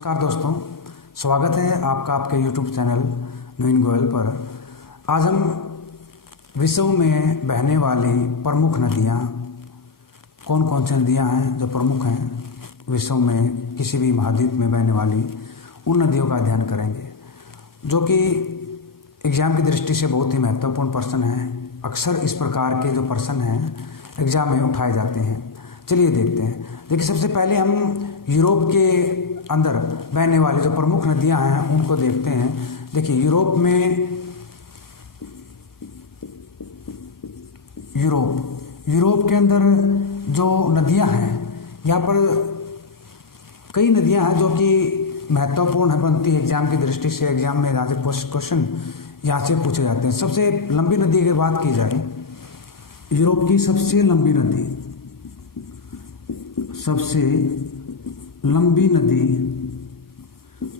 नमस्कार दोस्तों, स्वागत है आपका आपके YouTube चैनल नवीन गोयल पर। आज हम विश्व में बहने वाली प्रमुख नदियाँ कौन कौन सी नदियाँ हैं जो प्रमुख हैं विश्व में किसी भी महाद्वीप में बहने वाली, उन नदियों का अध्ययन करेंगे जो कि एग्ज़ाम की दृष्टि से बहुत ही महत्वपूर्ण प्रश्न हैं। अक्सर इस प्रकार के जो प्रश्न हैं एग्ज़ाम में उठाए जाते हैं। चलिए देखते हैं। देखिए, सबसे पहले हम यूरोप के अंदर बहने वाली जो प्रमुख नदियां हैं उनको देखते हैं। देखिए, यूरोप के अंदर जो नदियां हैं, यहाँ पर कई नदियां हैं जो कि महत्वपूर्ण है, बनती है एग्जाम की दृष्टि से। एग्जाम में यहाँ से क्वेश्चन यहाँ से पूछे जाते हैं। सबसे लंबी नदी की बात की जाए, यूरोप की सबसे लंबी नदी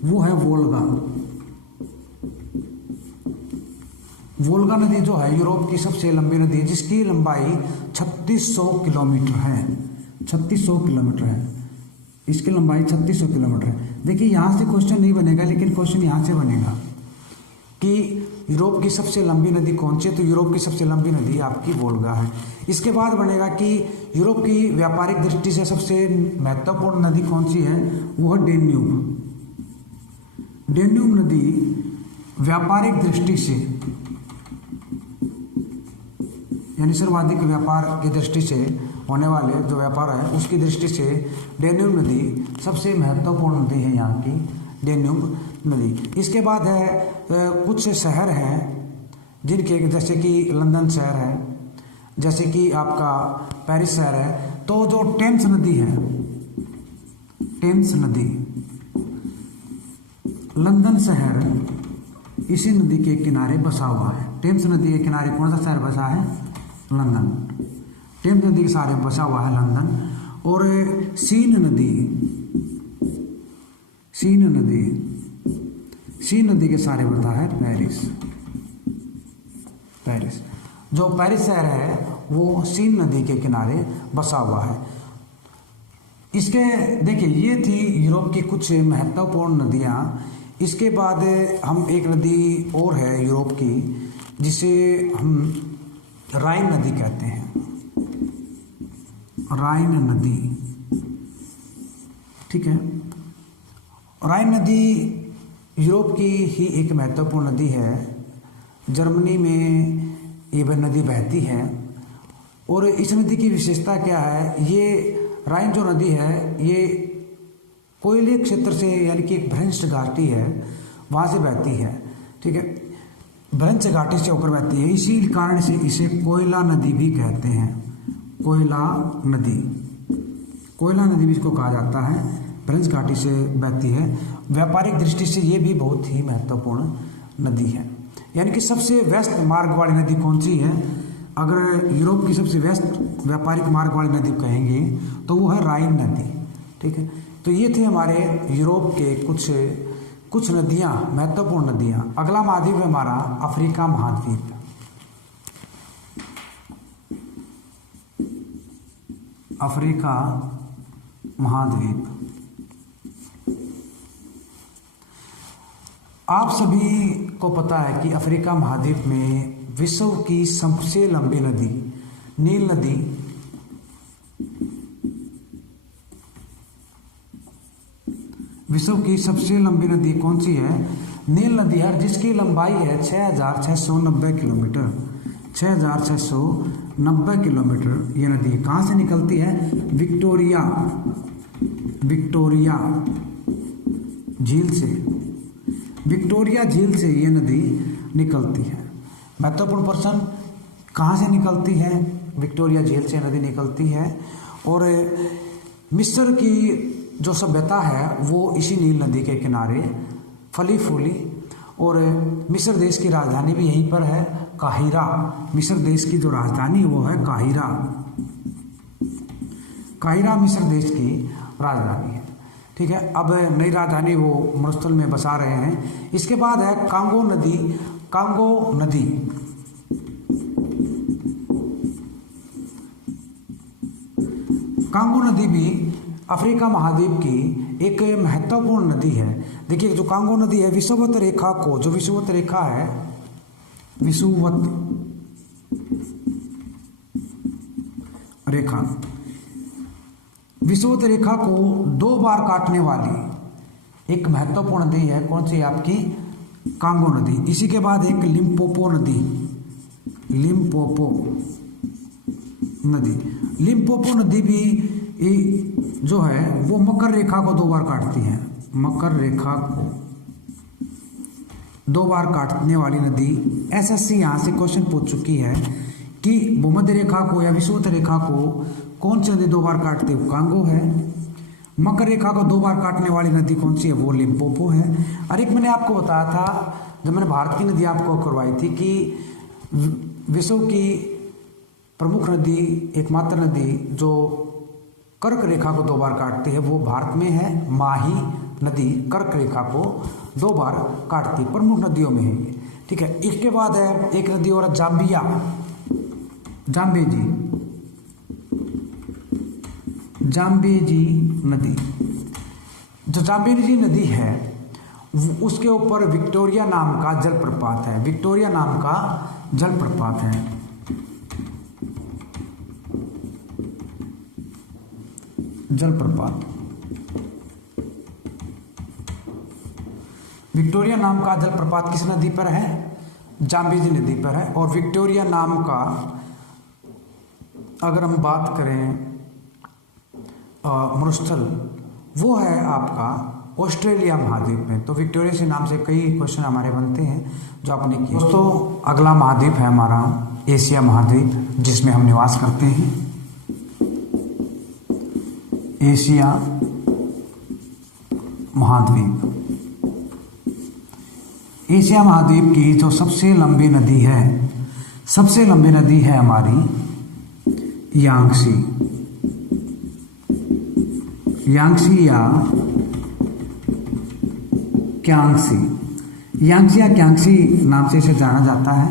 वो है वोल्गा। वोल्गा नदी जो है यूरोप की सबसे लंबी नदी है, जिसकी लंबाई 3600 किलोमीटर है। 3600 किलोमीटर है, इसकी लंबाई 3600 किलोमीटर है। देखिए, यहाँ से क्वेश्चन नहीं बनेगा, लेकिन क्वेश्चन यहाँ से बनेगा कि यूरोप की सबसे लंबी नदी कौन सी है। तो यूरोप की सबसे लंबी नदी आपकी वोल्गा है। इसके बाद बनेगा कि यूरोप की व्यापारिक दृष्टि से सबसे महत्वपूर्ण नदी कौन सी है, वो है डेन्यूब। डेन्यूब नदी व्यापारिक दृष्टि से, यानी सर्वाधिक व्यापार की दृष्टि से होने वाले जो व्यापार है उसकी दृष्टि से डेन्यूब नदी सबसे महत्वपूर्ण नदी है, यहाँ की डेन्यूब नदी। इसके बाद है कुछ शहर हैं जिनके, जैसे कि लंदन शहर है, जैसे कि आपका पेरिस शहर है। तो जो टेम्स नदी है, टेम्स नदी, लंदन शहर इसी नदी के किनारे बसा हुआ है। टेम्स नदी के किनारे कौन सा शहर बसा है? लंदन। टेम्स नदी के सहारे बसा हुआ है लंदन। और सीन नदी के सहारे बसा है पेरिस। जो पेरिस शहर है वो सीन नदी के किनारे बसा हुआ है। इसके देखिए, ये थी यूरोप की कुछ महत्वपूर्ण नदियाँ। इसके बाद हम एक नदी और है यूरोप की, जिसे हम राइन नदी कहते हैं। राइन नदी, ठीक है। राइन नदी यूरोप की ही एक महत्वपूर्ण नदी है। जर्मनी में ये नदी बहती है। और इस नदी की विशेषता क्या है? ये राइन जो नदी है ये कोयले क्षेत्र से, यानी कि एक भ्रंश घाटी है, वहाँ से बहती है, ठीक है। भ्रंश घाटी से होकर बहती है, इसी कारण से इसे कोयला नदी भी कहते हैं। कोयला नदी भी इसको कहा जाता है, भ्रंश घाटी से बहती है। व्यापारिक दृष्टि से ये भी बहुत ही महत्वपूर्ण नदी है। यानी कि सबसे व्यस्त मार्ग वाली नदी कौन सी है? अगर यूरोप की सबसे व्यस्त व्यापारिक मार्ग वाली नदी कहेंगे तो वो है राइन नदी, ठीक है। तो ये थे हमारे यूरोप के कुछ नदियाँ, महत्वपूर्ण नदियाँ। अगला महाद्वीप है हमारा अफ्रीका महाद्वीप। अफ्रीका महाद्वीप, आप सभी को पता है कि अफ्रीका महाद्वीप में विश्व की सबसे लंबी नदी नील नदी, विश्व की सबसे लंबी नदी कौन सी है? नील नदी है, जिसकी लंबाई है 6690 किलोमीटर। 6690 किलोमीटर ये नदी कहाँ से निकलती है? विक्टोरिया झील से। विक्टोरिया झील से ये नदी निकलती है। महत्वपूर्ण प्रश्न, कहाँ से निकलती है? विक्टोरिया झील से नदी निकलती है। और मिस्र की जो सभ्यता है वो इसी नील नदी के किनारे फली फूली। और मिस्र देश की राजधानी भी यहीं पर है, काहिरा। मिस्र देश की जो राजधानी है वो है काहिरा। काहिरा मिस्र देश की राजधानी है, ठीक है। अब नई राजधानी वो मरुस्थल में बसा रहे हैं। इसके बाद है कांगो नदी। कांगो नदी भी अफ्रीका महाद्वीप की एक महत्वपूर्ण नदी है। देखिए जो कांगो नदी है, विषुवत रेखा को, जो विषुवत रेखा है, विषुवत रेखा, विषुवत रेखा को 2 बार काटने वाली एक महत्वपूर्ण नदी है। कौन सी? आपकी कांगो नदी। इसी के बाद एक लिम्पोपो नदी, लिम्पोपो नदी। लिम्पोपो नदी भी जो है वो मकर रेखा को 2 बार काटती है। मकर रेखा को 2 बार काटने वाली नदी। एसएससी यहाँ से क्वेश्चन पूछ चुकी है कि भूमध्य रेखा को या विषुवत रेखा को कौन सी नदी 2 बार काटती है? कांगो है। मकर रेखा को 2 बार काटने वाली नदी कौन सी है? वो लिम्पोपो है। और एक मैंने आपको बताया था जब मैंने भारत की नदी आपको करवाई थी कि विश्व की प्रमुख नदी, एकमात्र नदी जो कर्क रेखा को 2 बार काटती है वो भारत में है। माही नदी कर्क रेखा को 2 बार काटती है, प्रमुख नदियों में है ये। ठीक है। इसके बाद है एक नदी और जाम्बिया, जाम्बेजी, जाम्बेजी नदी। जो जाम्बेजी नदी है उसके ऊपर विक्टोरिया नाम का जलप्रपात है। विक्टोरिया नाम का जलप्रपात है। जलप्रपात विक्टोरिया नाम का जलप्रपात किस नदी पर है? जाम्बेजी नदी पर है। और विक्टोरिया नाम का अगर हम बात करें मरुस्थल, वो है आपका ऑस्ट्रेलिया महाद्वीप में। तो विक्टोरिया से नाम से कई क्वेश्चन हमारे बनते हैं जो आपने किए। दोस्तों अगला महाद्वीप है हमारा एशिया महाद्वीप, जिसमें हम निवास करते हैं। एशिया महाद्वीप। एशिया महाद्वीप की जो सबसे लंबी नदी है, सबसे लंबी नदी है हमारी यांगसी, यांगसी या क्यांगसी, यांगसी या क्यांगसी नाम से इसे जाना जाता है।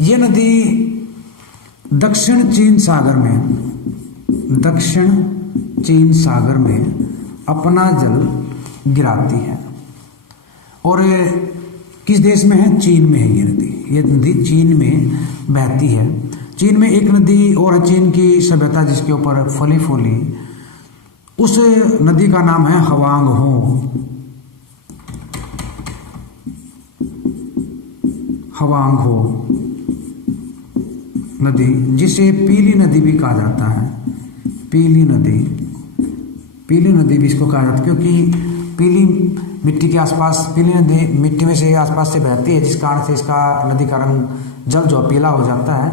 यह नदी दक्षिण चीन सागर में, दक्षिण चीन सागर में अपना जल गिराती है। और किस देश में है? चीन में है ये नदी। ये नदी चीन में बहती है। चीन में एक नदी और है, चीन की सभ्यता जिसके ऊपर फली फूली, उस नदी का नाम है हवांग हो, हवांग हो नदी, जिसे पीली नदी भी कहा जाता है। पीली नदी, पीली नदी भी इसको कहा जाता है क्योंकि पीली मिट्टी के आसपास, पीली नदी मिट्टी में से आसपास से बहती है, जिस कारण से इसका नदी का रंग जल जो पीला हो जाता है,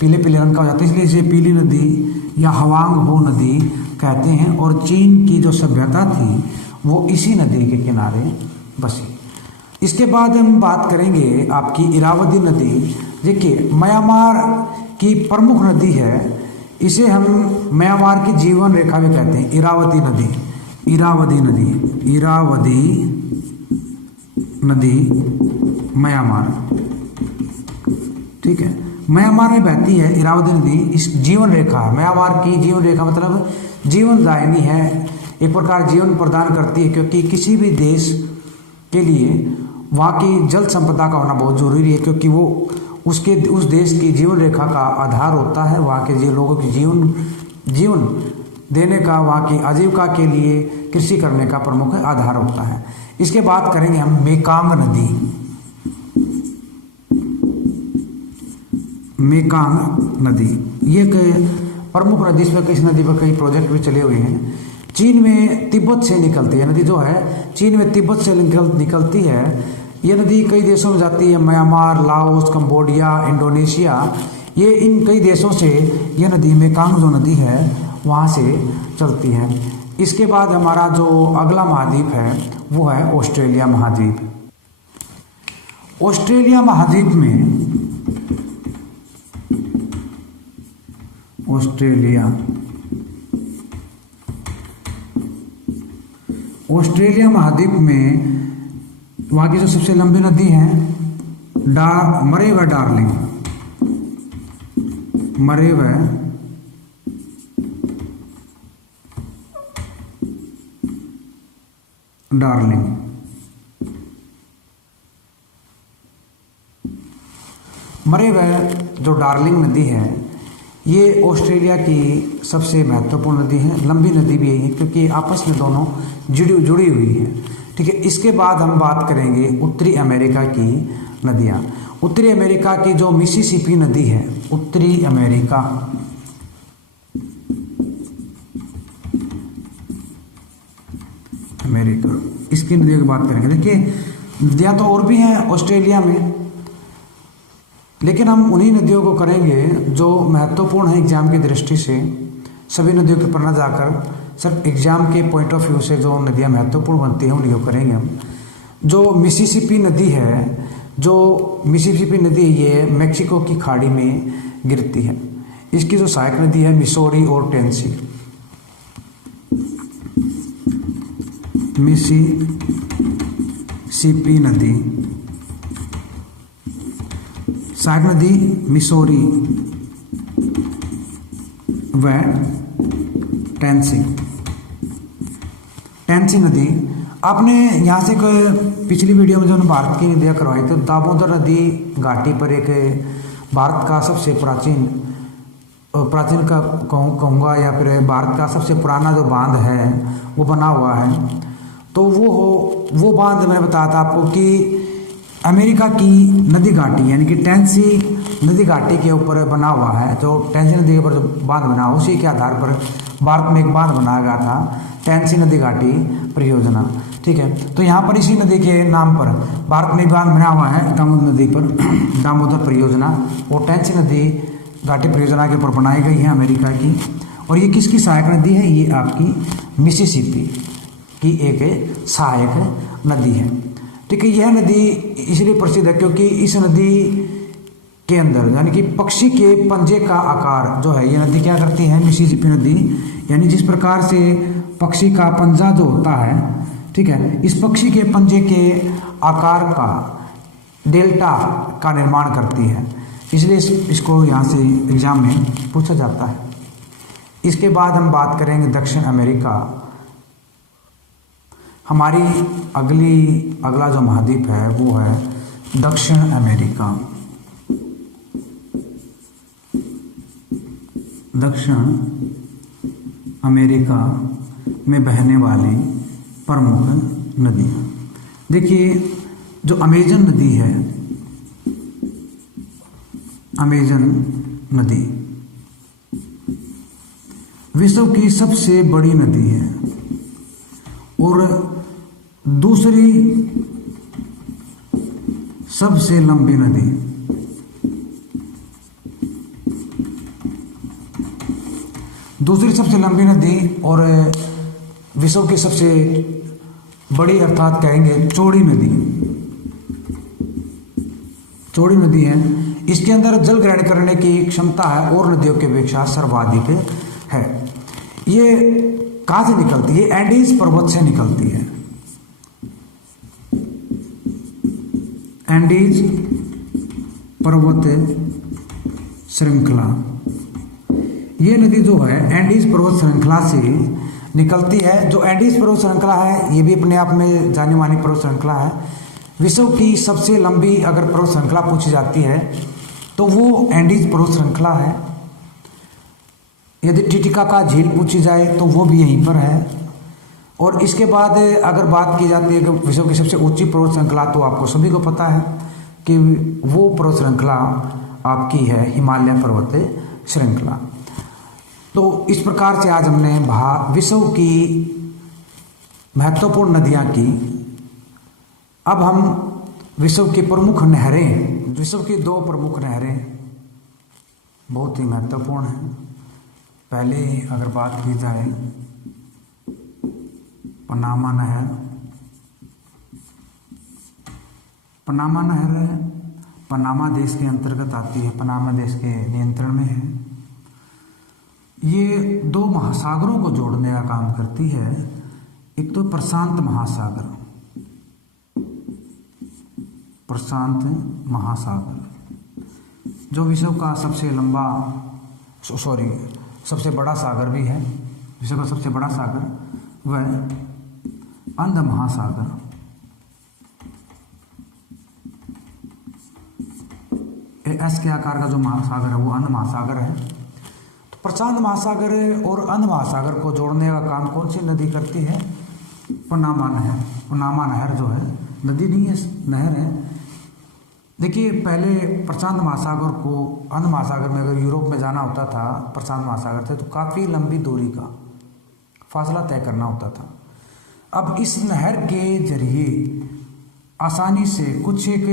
पीले पीले रंग का हो जाता है, इसलिए इसे पीली नदी या हवांग हो नदी कहते हैं। और चीन की जो सभ्यता थी वो इसी नदी के किनारे बसी। इसके बाद हम बात करेंगे आपकी इरावदी नदी। देखिए म्यांमार की प्रमुख नदी है, इसे हम म्यांमार की जीवन रेखा भी कहते हैं, इरावदी नदी, इरावदी नदी, इरावदी नदी म्यांमार। ठीक है, म्यांमार में बहती है इरावदी नदी। इस जीवन रेखा, म्यांमार की जीवन रेखा मतलब जीवन दायिनी है, एक प्रकार जीवन प्रदान करती है, क्योंकि किसी भी देश के लिए वहाँ की जल संपदा का होना बहुत जरूरी है, क्योंकि वो उस देश की जीवन रेखा का आधार होता है। वहाँ के लोगों की जीवन देने का, वहाँ की आजीविका के लिए कृषि करने का प्रमुख आधार होता है। इसके बाद करेंगे हम मेकांग नदी। मेकांग नदी ये प्रमुख नदी, इसमें इस नदी पर कई प्रोजेक्ट भी चले हुए हैं। चीन में तिब्बत से निकलती है नदी, जो है चीन में तिब्बत से निकलती है। ये नदी कई देशों में जाती है, म्यांमार, लाओस, कंबोडिया, इंडोनेशिया, ये इन कई देशों से यह नदी मेकांग जो नदी है वहाँ से चलती है। इसके बाद हमारा जो अगला महाद्वीप है वो है ऑस्ट्रेलिया महाद्वीप। ऑस्ट्रेलिया महाद्वीप में ऑस्ट्रेलिया महाद्वीप में वहाँ की जो सबसे लंबी नदी है मरेव डार्लिंग, मरेव डार्लिंग। मरे हुए जो डार्लिंग नदी है ये ऑस्ट्रेलिया की सबसे महत्वपूर्ण नदी है, लंबी नदी भी है क्योंकि आपस में दोनों जुड़ी हुई है। ठीक है, इसके बाद हम बात करेंगे उत्तरी अमेरिका की नदियाँ। उत्तरी अमेरिका की जो मिसिसिपी नदी है, उत्तरी अमेरिका इसकी नदियों की बात करेंगे। देखिए नदियाँ तो और भी हैं ऑस्ट्रेलिया में, लेकिन हम उन्हीं नदियों को करेंगे जो महत्वपूर्ण है एग्जाम की दृष्टि से। सभी नदियों के पर न जाकर सिर्फ एग्जाम के पॉइंट ऑफ व्यू से जो नदियाँ महत्वपूर्ण बनती हैं उन्हीं को करेंगे हम। जो मिसिसिपी नदी है, जो मिसिसिपी नदी ये मैक्सिको की खाड़ी में गिरती है। इसकी जो सहायक नदी है मिसौरी और टेनेसी। मिसिसिपी नदी, सहायक नदी मिसौरी व टेनेसी नदी। आपने यहाँ से पिछली वीडियो में जो भारत की नदियाँ करवाई थी, दामोदर नदी घाटी पर एक भारत का सबसे प्राचीन का कहूँगा या फिर भारत का सबसे पुराना जो बांध है वो बना हुआ है। तो वो बांध मैंने बताया था आपको कि अमेरिका की नदी घाटी यानी कि टेनेसी नदी घाटी के ऊपर बना हुआ है। जो टेनेसी नदी के ऊपर जो बांध बना उसी के आधार पर भारत में एक बांध बनाया गया था, टेनेसी नदी घाटी परियोजना। ठीक है, तो यहाँ पर इसी नदी के नाम पर भारत में बांध बना हुआ है दामोदर नदी पर, दामोदर परियोजना। और टेनेसी नदी घाटी परियोजना के ऊपर बनाई गई है अमेरिका की। और ये किसकी सहायक नदी है? ये आपकी मिसिसिपी की एक सहायक नदी है। ठीक है, यह नदी इसलिए प्रसिद्ध है क्योंकि इस नदी के अंदर यानी कि पक्षी के पंजे का आकार जो है, ये नदी क्या करती है, मिसिसिपी नदी, यानी जिस प्रकार से पक्षी का पंजा जो होता है, ठीक है, इस पक्षी के पंजे के आकार का डेल्टा का निर्माण करती है। इसलिए इसको यहाँ से एग्जाम में पूछा जाता है। इसके बाद हम बात करेंगे दक्षिण अमेरिका। हमारी अगला जो महाद्वीप है वो है दक्षिण अमेरिका। दक्षिण अमेरिका में बहने वाली प्रमुख नदियाँ। देखिए जो अमेजन नदी है, अमेजन नदी विश्व की सबसे बड़ी नदी है और दूसरी सबसे लंबी नदी। दूसरी सबसे लंबी नदी और विश्व की सबसे बड़ी अर्थात कहेंगे चौड़ी नदी। चौड़ी नदी है, इसके अंदर जल ग्रहण करने की क्षमता है और नदियों की अपेक्षा सर्वाधिक है। ये कहाँ से निकलती है? एंडीज पर्वत से निकलती है। एंडीज पर्वत श्रृंखला, ये नदी जो है एंडीज पर्वत श्रृंखला से निकलती है। जो एंडीज पर्वत श्रृंखला है ये भी अपने आप में जानी मानी पर्वत श्रृंखला है। विश्व की सबसे लंबी अगर पर्वत श्रृंखला पूछी जाती है तो वो एंडीज पर्वत श्रृंखला है। यदि टिटिकाका झील पूछी जाए तो वो भी यहीं पर है। और इसके बाद अगर बात की जाती है कि विश्व की सबसे ऊंची पर्वत श्रृंखला, तो आपको सभी को पता है कि वो पर्वत श्रृंखला आपकी है हिमालय पर्वत श्रृंखला। तो इस प्रकार से आज हमने विश्व की महत्वपूर्ण नदियाँ की। अब हम विश्व की प्रमुख नहरें, विश्व की 2 प्रमुख नहरें बहुत ही महत्वपूर्ण हैं। पहले अगर बात की जाए पनामा नहर। पनामा नहर पनामा देश के अंतर्गत आती है, पनामा देश के नियंत्रण में है। ये 2 महासागरों को जोड़ने का काम करती है। एक तो प्रशांत महासागर, प्रशांत महासागर जो विश्व का सबसे सबसे बड़ा सागर भी है, विश्व का सबसे बड़ा सागर, वह अंध महासागर, एस के आकार का जो महासागर है वो अंध महासागर है। तो प्रशांत महासागर और अंध महासागर को जोड़ने का काम कौन सी नदी करती है? पनामा नहर। पनामा नहर जो है नदी नहीं है, नहर है। देखिए, पहले प्रशांत महासागर को अंध महासागर में अगर यूरोप में जाना होता था प्रशांत महासागर से, तो काफ़ी लंबी दूरी का फासला तय करना होता था। अब इस नहर के जरिए आसानी से कुछ एक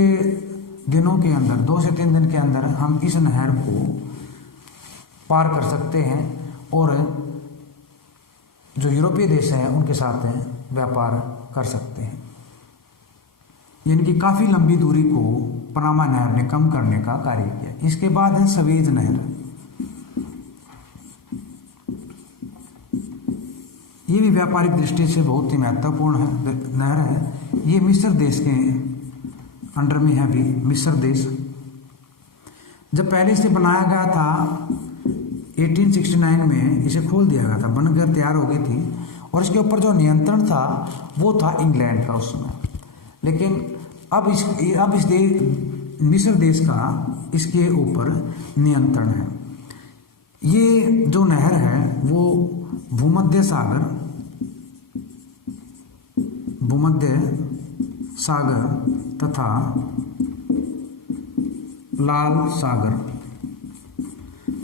दिनों के अंदर, 2 से 3 दिन के अंदर हम इस नहर को पार कर सकते हैं और जो यूरोपीय देश हैं उनके साथ व्यापार कर सकते हैं। यानी कि काफ़ी लंबी दूरी को पनामा नहर ने कम करने का कार्य किया। इसके बाद है सवेज नहर। ये भी व्यापारिक दृष्टि से बहुत ही महत्वपूर्ण है नहर है। ये मिस्र देश के अंडर में है अभी, मिस्र देश। जब पहले से बनाया गया था 1869 में इसे खोल दिया गया था, बनकर तैयार हो गई थी और इसके ऊपर जो नियंत्रण था वो था इंग्लैंड का उस समय। लेकिन अब मिस्र देश का इसके ऊपर नियंत्रण है। ये जो नहर है वो भूमध्य सागर तथा लाल सागर,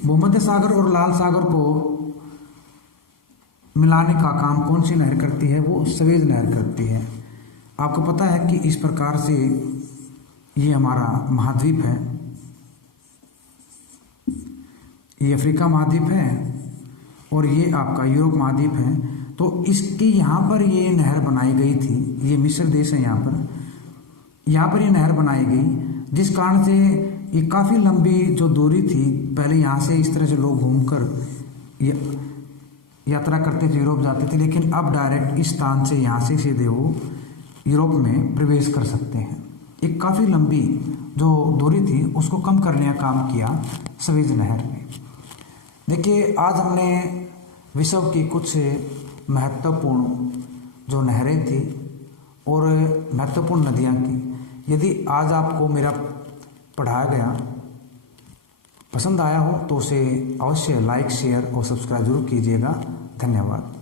भूमध्य सागर और लाल सागर को मिलाने का काम कौन सी नहर करती है? वो सवेज नहर करती है। आपको पता है कि इस प्रकार से ये हमारा महाद्वीप है, ये अफ्रीका महाद्वीप है और ये आपका यूरोप महाद्वीप है। तो इसके यहाँ पर ये नहर बनाई गई थी, ये मिस्र देश है, यहाँ पर ये नहर बनाई गई, जिस कारण से ये काफ़ी लंबी जो दूरी थी, पहले यहाँ से इस तरह से लोग घूमकर यात्रा करते थे, यूरोप जाते थे, लेकिन अब डायरेक्ट इस स्थान से यहाँ से सीधे वो यूरोप में प्रवेश कर सकते हैं। एक काफ़ी लंबी जो दूरी थी उसको कम करने का काम किया सवेज नहर ने। देखिए, आज हमने विश्व की कुछ महत्वपूर्ण जो नहरें थी और महत्वपूर्ण नदियाँ की, यदि आज आपको मेरा पढ़ाया गया पसंद आया हो तो उसे अवश्य लाइक, शेयर और सब्सक्राइब जरूर कीजिएगा। धन्यवाद।